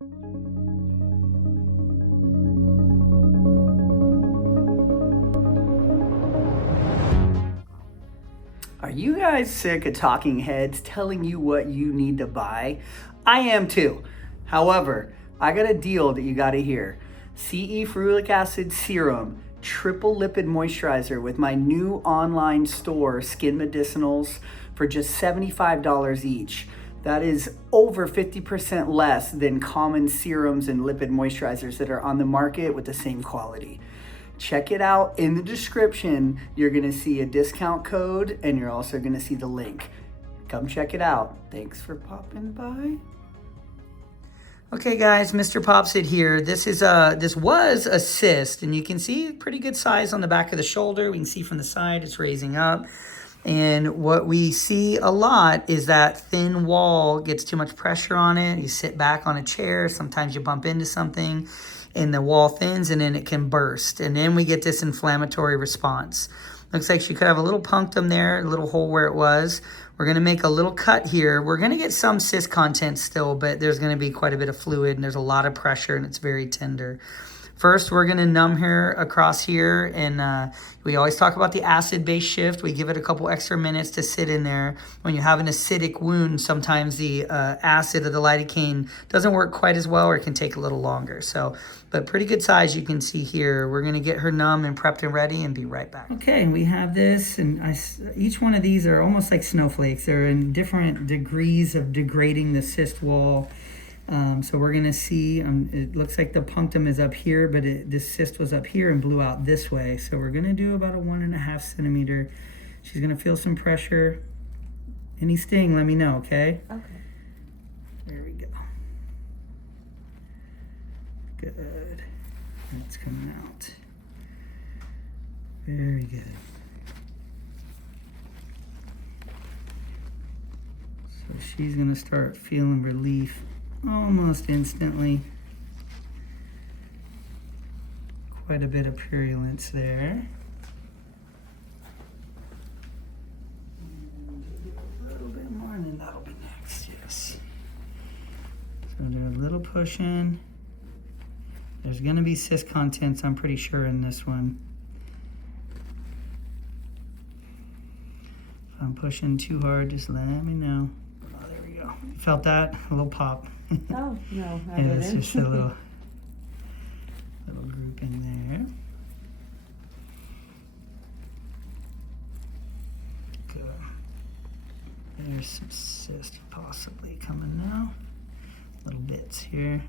Are you guys sick of talking heads telling you what you need to buy? I am too. However, I got a deal that you got to hear. CE Ferulic Acid Serum, triple lipid moisturizer with my new online store, Skin Medicinals, for just $75 each. That is over 50% less than common serums and lipid moisturizers that are on the market with the same quality. Check it out in the description. You're gonna see a discount code and you're also gonna see the link. Come check it out. Thanks for popping by. Okay guys, MrPopZit here. This was a cyst, and you can see pretty good size on the back of the shoulder. We can see from the side it's raising up. And what we see a lot is that thin wall gets too much pressure on it. You sit back on a chair, sometimes you bump into something and the wall thins and then it can burst. And then we get this inflammatory response. Looks like she could have a little punctum there, a little hole where it was. We're gonna make a little cut here. We're gonna get some cyst content still, but there's gonna be quite a bit of fluid and there's a lot of pressure and it's very tender. First, we're gonna numb her across here, and we always talk about the acid-base shift. We give it a couple extra minutes to sit in there. When you have an acidic wound, sometimes the acid of the lidocaine doesn't work quite as well, or it can take a little longer. So, but pretty good size you can see here. We're gonna get her numb and prepped and ready and be right back. Okay, we have this, and each one of these are almost like snowflakes. They're in different degrees of degrading the cyst wall. So we're gonna see, it looks like the punctum is up here, but this cyst was up here and blew out this way. So we're gonna do about a 1.5 centimeter. She's gonna feel some pressure. Any sting, let me know, okay? Okay. There we go. Good. That's coming out. Very good. So she's gonna start feeling relief almost instantly. Quite a bit of purulence there. A little bit more and then that'll be next, yes. So there's a little push in. There's gonna be cyst contents, I'm pretty sure, in this one. If I'm pushing too hard, just let me know. Oh, there we go. Felt that? A little pop. Oh, no, I yeah, didn't. it's just a little group in there. Good. There's some cyst possibly coming now. Little bits here.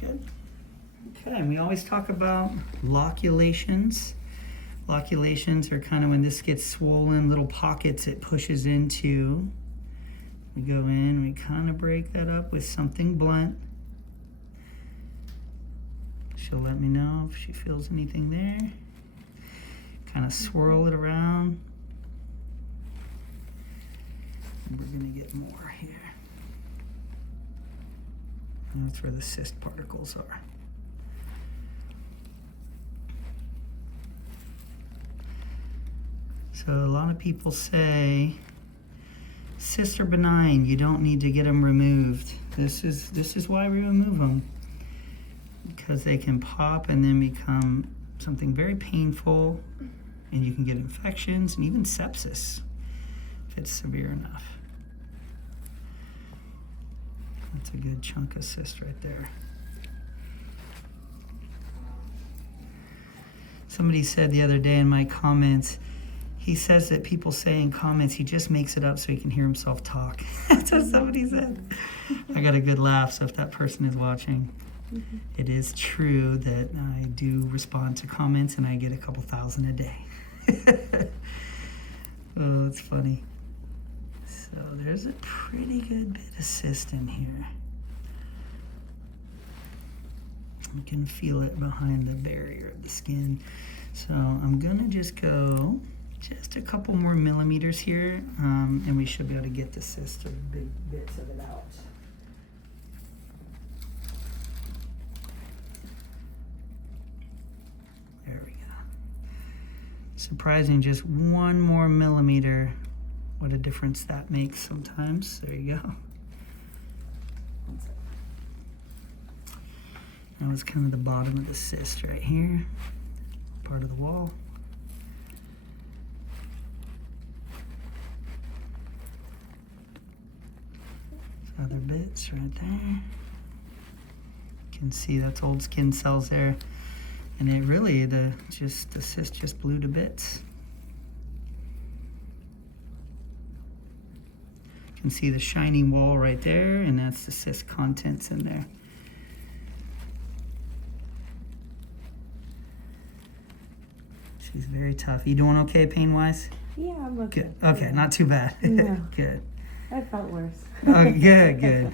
Good. Okay, and we always talk about loculations. Loculations are kind of when this gets swollen, little pockets it pushes into. We go in, we kind of break that up with something blunt. She'll let me know if she feels anything there. Kind of swirl it around. And we're gonna get more here. And that's where the cyst particles are. So a lot of people say, cysts are benign, you don't need to get them removed. This is why we remove them, because they can pop and then become something very painful, and you can get infections and even sepsis if it's severe enough. That's a good chunk of cyst right there. Somebody said the other day in my comments, he says that people say in comments he just makes it up so he can hear himself talk. That's what somebody said. I got a good laugh, so if that person is watching, it is true that I do respond to comments and I get a couple thousand a day. Oh, it's funny. So there's a pretty good bit of cyst in here. You can feel it behind the barrier of the skin. So I'm gonna just go just a couple more millimeters here, and we should be able to get the cyst or big bits of it out. There we go. Surprising, just 1 more millimeter. What a difference that makes sometimes. There you go. That was kind of the bottom of the cyst right here, part of the wall. Other bits right there. You can see that's old skin cells there. And it really, the cyst just blew to bits. You can see the shiny wall right there, and that's the cyst contents in there. She's very tough. You doing okay pain-wise? Yeah, I'm okay. Good. Okay, yeah. not too bad. No. Good. I felt worse. Oh, good, good.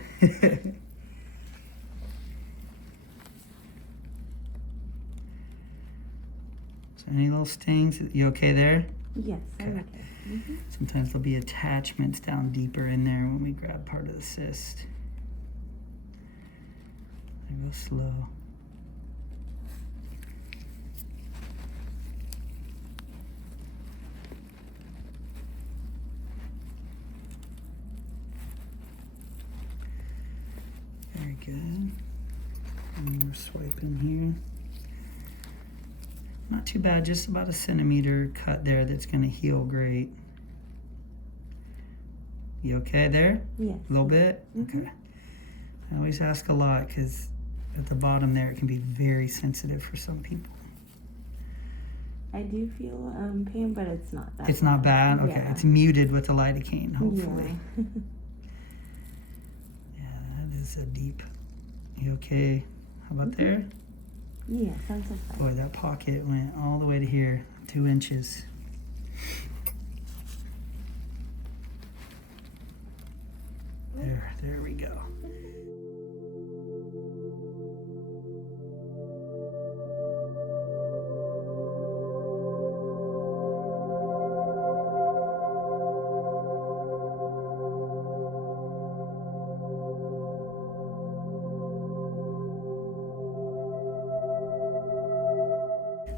So any little stings? You okay there? Yes, I'm okay. Mm-hmm. Sometimes there'll be attachments down deeper in there when we grab part of the cyst. They go slow. Very good. And we're swiping here. Not too bad, just about a centimeter cut there that's going to heal great. You okay there? Yes. A little bit? Mm-hmm. Okay. I always ask a lot because at the bottom there it can be very sensitive for some people. I do feel pain, but it's not that It's not bad? Okay. Yeah. It's muted with the lidocaine, hopefully. Yeah. Yeah, that is a deep. You okay? How about there? Yeah, sounds like that. Boy, that pocket went all the way to here, 2 inches. There we go.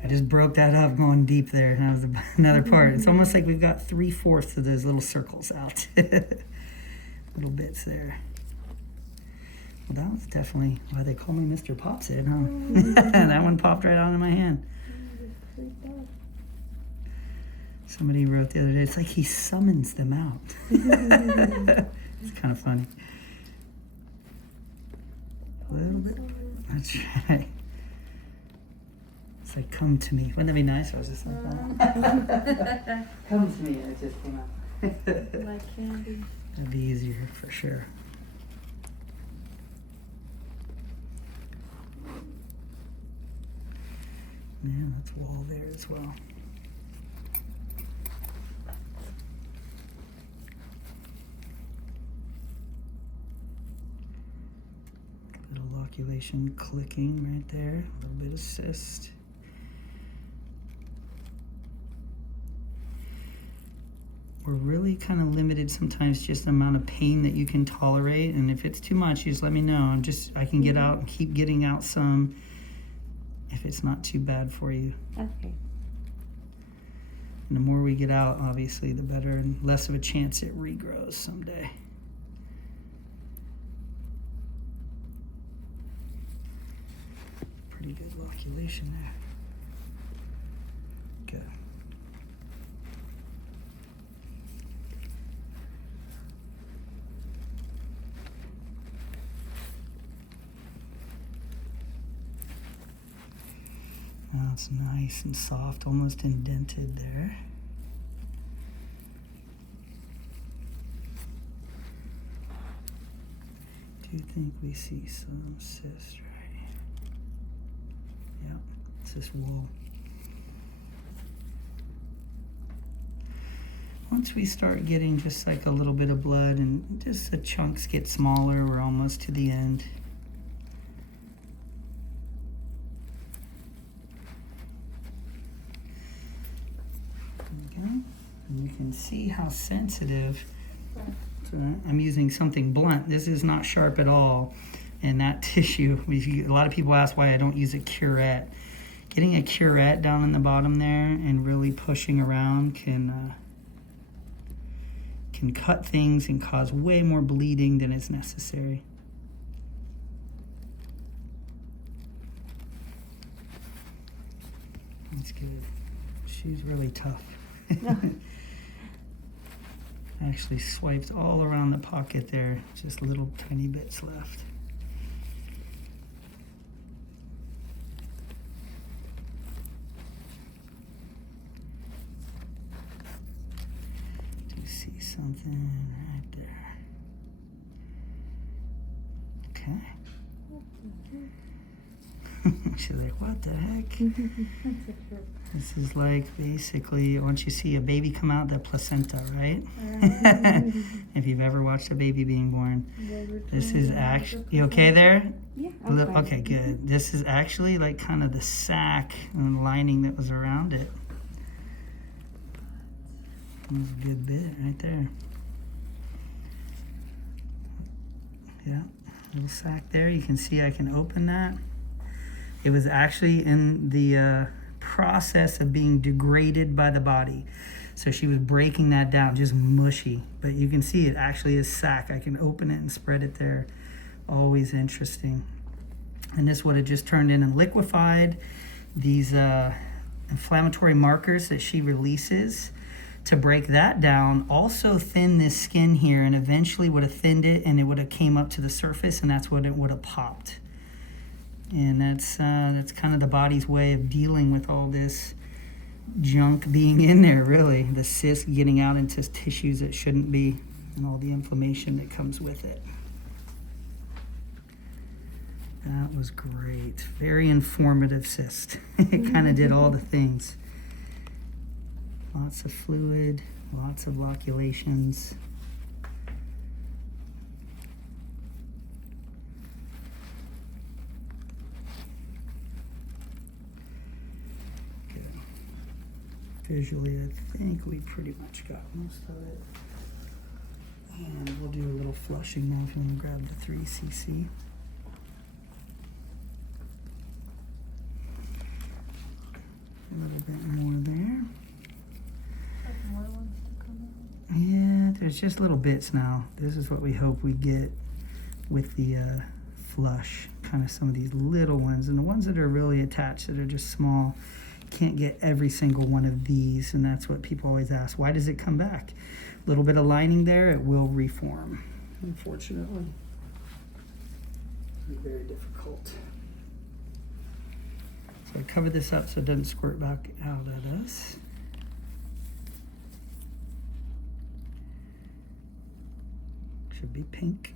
I just broke that up going deep there. That was another part. It's almost like we've got 3/4 of those little circles out. Little bits there. Well, that was definitely why they call me MrPopZit, huh? That one popped right out of my hand. Somebody wrote the other day, it's like he summons them out. It's kind of funny. A little bit. That's right. It's like, come to me. Wouldn't that be nice if I was just like that? Come to me. And it just came out. Like candy. That'd be easier for sure. Yeah, that's wall there as well. Little loculation clicking right there. A little bit of cyst. We're really kind of limited sometimes just the amount of pain that you can tolerate, and if it's too much, you just let me know. I can get out and keep getting out some if it's not too bad for you. Okay. And the more we get out, obviously, the better, and less of a chance it regrows someday. Pretty good loculation there. Good. That's nice and soft, almost indented there. Do you think we see some cyst right here? Yep, it's this wall. Once we start getting just like a little bit of blood and just the chunks get smaller, we're almost to the end. And you can see how sensitive. So I'm using something blunt. This is not sharp at all. And that tissue, a lot of people ask why I don't use a curette. Getting a curette down in the bottom there and really pushing around can cut things and cause way more bleeding than is necessary. That's good. She's really tough. Actually swiped all around the pocket there, just little tiny bits left. Do you see something right there? Okay. She's like, what the heck? This is like basically once you see a baby come out, the placenta, right? If you've ever watched a baby being born, this is actually, you okay there? Yeah. Okay, good. This is actually like kind of the sac and the lining that was around it. That was a good bit right there. Yeah, little sac there. You can see I can open that. It was actually in the process of being degraded by the body. So she was breaking that down, just mushy. But you can see it actually is sac. I can open it and spread it there. Always interesting. And this would have just turned in and liquefied these inflammatory markers that she releases. To break that down, also thin this skin here, and eventually would have thinned it, and it would have came up to the surface, and that's what it would have popped. And that's kind of the body's way of dealing with all this junk being in there, really. The cyst getting out into tissues that shouldn't be, and all the inflammation that comes with it. That was great. Very informative cyst. It kind of did all the things. Lots of fluid, lots of loculations. Visually, I think we pretty much got most of it. And we'll do a little flushing now if you want to grab the 3 cc. A little bit more there. More ones to come out. Yeah, there's just little bits now. This is what we hope we get with the flush. Kind of some of these little ones. And the ones that are really attached that are just small, can't get every single one of these, and that's what people always ask, why does it come back? A little bit of lining there, it will reform, unfortunately. Very difficult. So I cover this up so it doesn't squirt back out at us. Should be pink.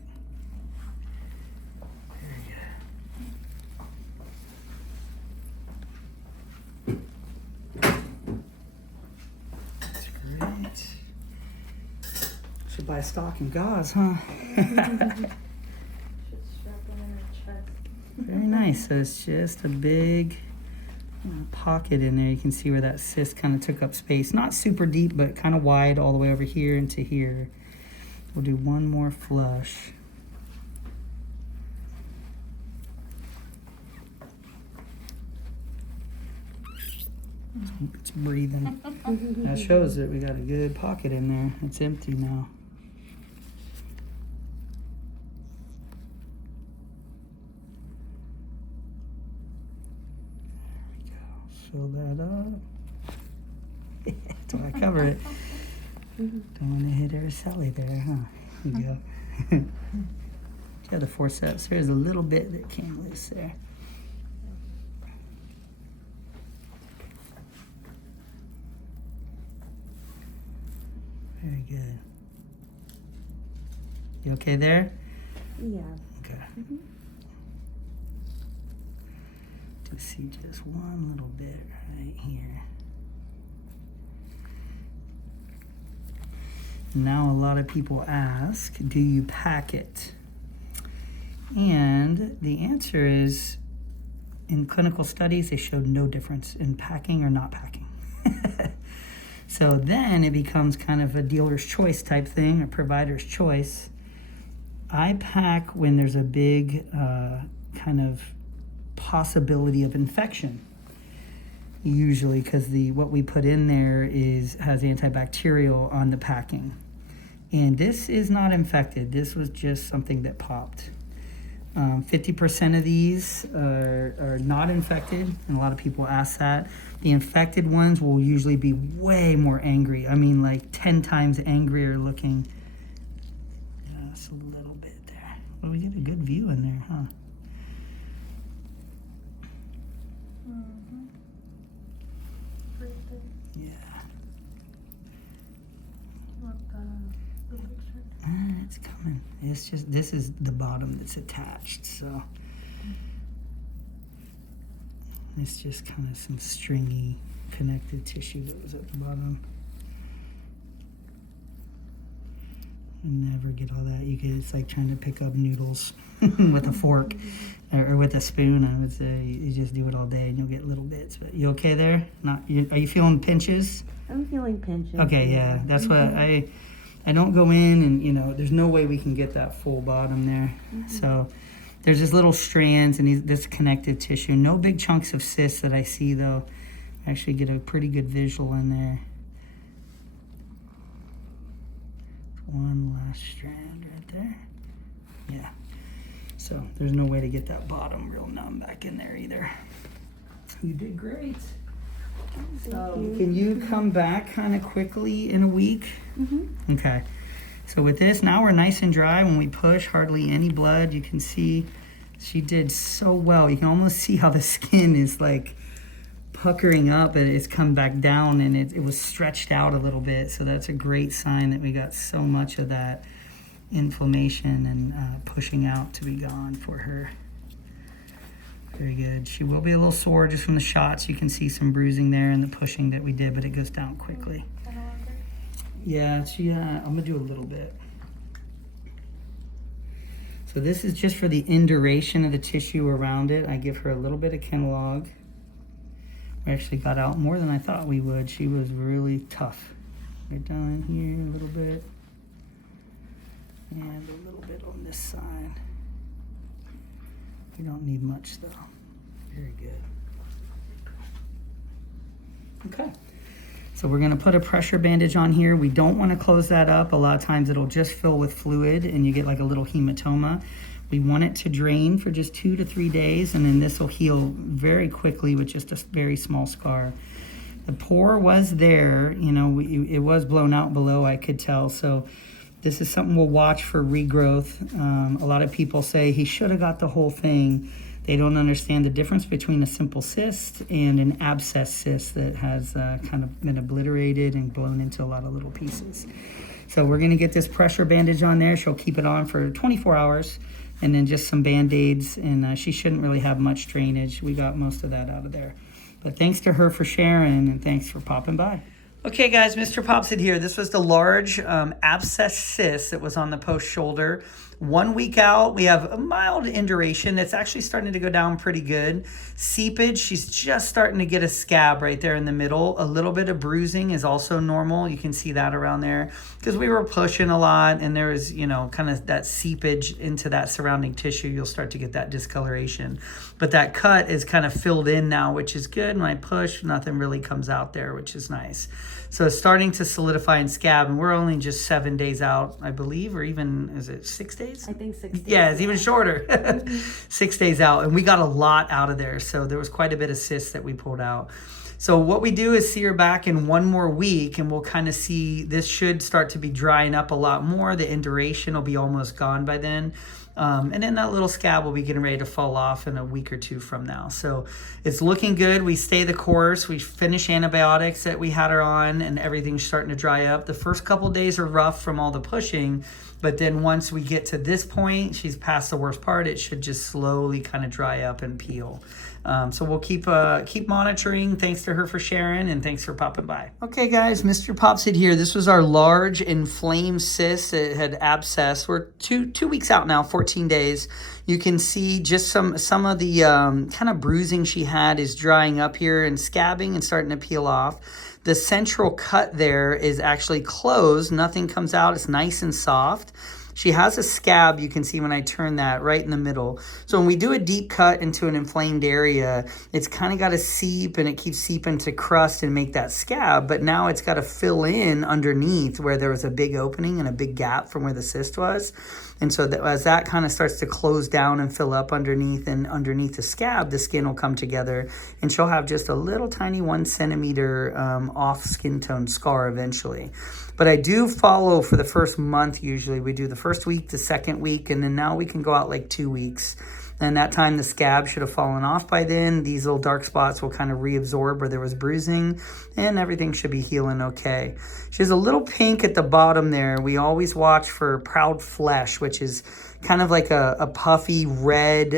Should buy a stock in gauze, huh? Should strap it in her chest. Very nice. So it's just a big pocket in there. You can see where that cyst kind of took up space. Not super deep, but kind of wide all the way over here into here. We'll do one more flush. It's breathing. That shows that we got a good pocket in there. It's empty now. Fill that up. That's why I cover it. Don't want to hit her Sally there, huh? There you go. Yeah, the forceps. There's a little bit that came loose there. Very good. You okay there? Yeah. Okay. To see just one little bit right here. Now a lot of people ask, do you pack it? And the answer is, in clinical studies, they showed no difference in packing or not packing. So then it becomes kind of a dealer's choice type thing, a provider's choice. I pack when there's a big kind of possibility of infection, usually because what we put in there has antibacterial on the packing. And this is not infected. This was just something that popped. 50% of these are not infected, and a lot of people ask that. The infected ones will usually be way more angry. I mean, like 10 times angrier looking. Just a little bit there. Well, we get a good view in there, huh? Yeah. It's coming. It's just, this is the bottom that's attached, so it's just kind of some stringy connective tissue that was at the bottom. You never get all that. It's like trying to pick up noodles with a fork or with a spoon. I would say you just do it all day and you'll get little bits. But you okay there? Are you feeling pinches? I'm feeling pinches. Okay, yeah. That's what I don't go in and, you know, there's no way we can get that full bottom there. So there's just little strands and this connective tissue. No big chunks of cysts that I see, though. I actually get a pretty good visual in there. One last strand right there. Yeah. So there's no way to get that bottom real numb back in there either. You did great. Can you come back kind of quickly in a week? Okay. So with this, now we're nice and dry. When we push, hardly any blood. You can see she did so well. You can almost see how the skin is like puckering up and it's come back down, and it was stretched out a little bit. So that's a great sign that we got so much of that inflammation and pushing out to be gone for her. Very good. She will be a little sore just from the shots. You can see some bruising there and the pushing that we did, but it goes down quickly. Yeah, I'm gonna do a little bit. So this is just for the induration of the tissue around it. I give her a little bit of Kenalog. We actually got out more than I thought we would. She was really tough. Right down here a little bit. And a little bit on this side. We don't need much though. Very good. Okay. So we're gonna put a pressure bandage on here. We don't wanna close that up. A lot of times it'll just fill with fluid and you get like a little hematoma. We want it to drain for just 2 to 3 days, and then this will heal very quickly with just a very small scar. The pore was there, you know, it was blown out below, I could tell. So this is something we'll watch for regrowth. A lot of people say he should have got the whole thing. They don't understand the difference between a simple cyst and an abscess cyst that has kind of been obliterated and blown into a lot of little pieces. So we're gonna get this pressure bandage on there. She'll keep it on for 24 hours and then just some Band-Aids, and she shouldn't really have much drainage. We got most of that out of there. But thanks to her for sharing, and thanks for popping by. Okay guys, MrPopZit here. This was the large abscess cyst that was on the post shoulder. 1 week out, we have a mild induration that's actually starting to go down pretty good. Seepage, she's just starting to get a scab right there in the middle. A little bit of bruising is also normal. You can see that around there because we were pushing a lot and there was, you know, kind of that seepage into that surrounding tissue. You'll start to get that discoloration. But that cut is kind of filled in now, which is good. When I push, nothing really comes out there, which is nice. So it's starting to solidify and scab, and we're only just 7 days out, I believe, or even, is it 6 days? I think 6 days. Yeah, it's even shorter. 6 days out, and we got a lot out of there. So there was quite a bit of cysts that we pulled out. So what we do is see her back in 1 more week, and we'll kind of see this should start to be drying up a lot more. The induration will be almost gone by then. And then that little scab will be getting ready to fall off in a week or 2 from now. So it's looking good. We stay the course. We finish antibiotics that we had her on, and everything's starting to dry up. The first couple days are rough from all the pushing, but then once we get to this point, she's past the worst part. It should just slowly kind of dry up and peel. So we'll keep monitoring. Thanks to her for sharing, and thanks for popping by. Okay, guys, MrPopZit here. This was our large inflamed cyst. It had abscess. We're two weeks out now, 14 days. You can see just some of the kind of bruising she had is drying up here and scabbing and starting to peel off. The central cut there is actually closed. Nothing comes out. It's nice and soft. She has a scab, you can see when I turn that, right in the middle. So when we do a deep cut into an inflamed area, it's kind of got to seep, and it keeps seeping to crust and make that scab, but now it's got to fill in underneath where there was a big opening and a big gap from where the cyst was. And so that as that kind of starts to close down and fill up underneath, and underneath the scab, the skin will come together, and she'll have just a little tiny 1 centimeter off skin tone scar eventually. But I do follow for the first month. Usually we do the first week, the second week, and then now we can go out like 2 weeks. And that time the scab should have fallen off by then. These little dark spots will kind of reabsorb where there was bruising, and everything should be healing okay. She has a little pink at the bottom there. We always watch for proud flesh, which is kind of like a puffy red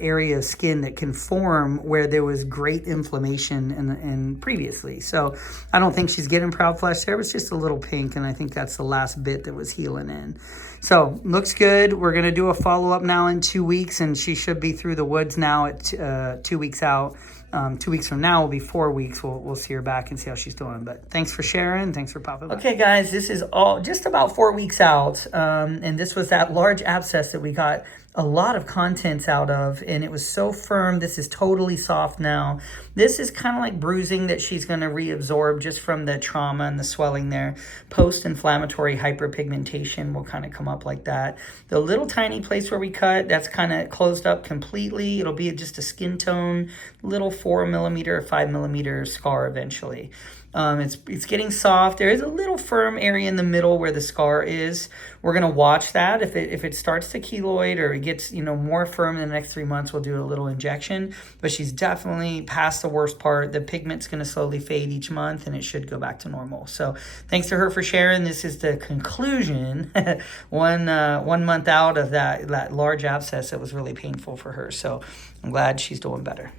area of skin that can form where there was great inflammation in previously. So I don't think she's getting proud flesh there. It's just a little pink, and I think that's the last bit that was healing in. So looks good. We're going to do a follow-up now in 2 weeks, and she should be through the woods now at 2 weeks out. 2 weeks from now will be 4 weeks. We'll see her back and see how she's doing. But thanks for sharing. Thanks for popping by. Okay, guys, this is all just about 4 weeks out. And this was that large abscess that we got a lot of contents out of, and it was so firm. This is totally soft now. This is kind of like bruising that she's going to reabsorb just from the trauma and the swelling there. Post-inflammatory hyperpigmentation will kind of come up like that. The little tiny place where we cut, that's kind of closed up completely. It'll be just a skin tone, little 4 millimeter or 5 millimeter scar eventually. It's getting soft. There is a little firm area in the middle where the scar is. We're going to watch that. If it starts to keloid or it gets, more firm in the next 3 months, we'll do a little injection. But she's definitely past the worst part. The pigment's going to slowly fade each month, and it should go back to normal. So thanks to her for sharing. This is the conclusion. 1 month out of that large abscess, it was really painful for her. So I'm glad she's doing better.